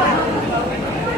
どうも。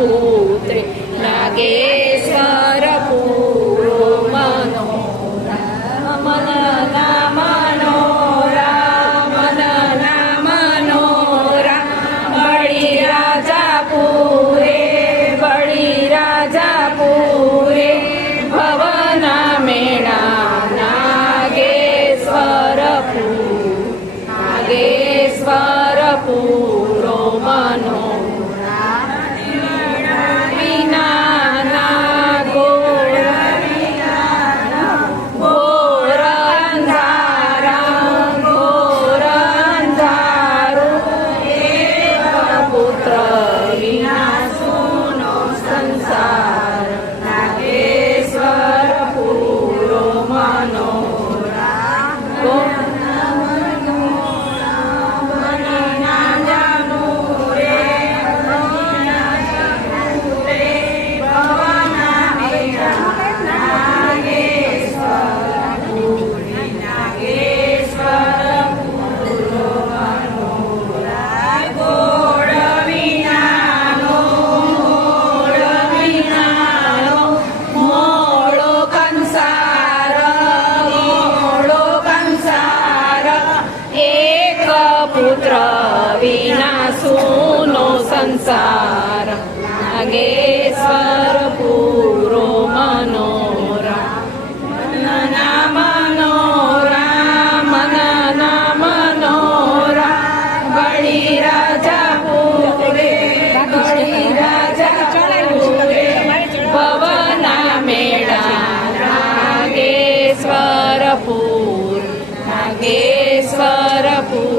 પુત્રે નાગેશ્વર પૂરો મનો મન ના મનોરા મન મનોરા બળી રાજા પૂરે બળી રાજા પૂરે ભવના મેળા નાગેશ્વર પૂર મનોરા પુત્ર વિના સુનો સંસાર નાગેશ્વર પૂરો મનોરા મનના મનોરા મનના મનોરા બળી રાજા પૂરે બળી રાજા પૂરે પવના મેળા નાગેશ્વર પૂર નાગેશ્વર પૂર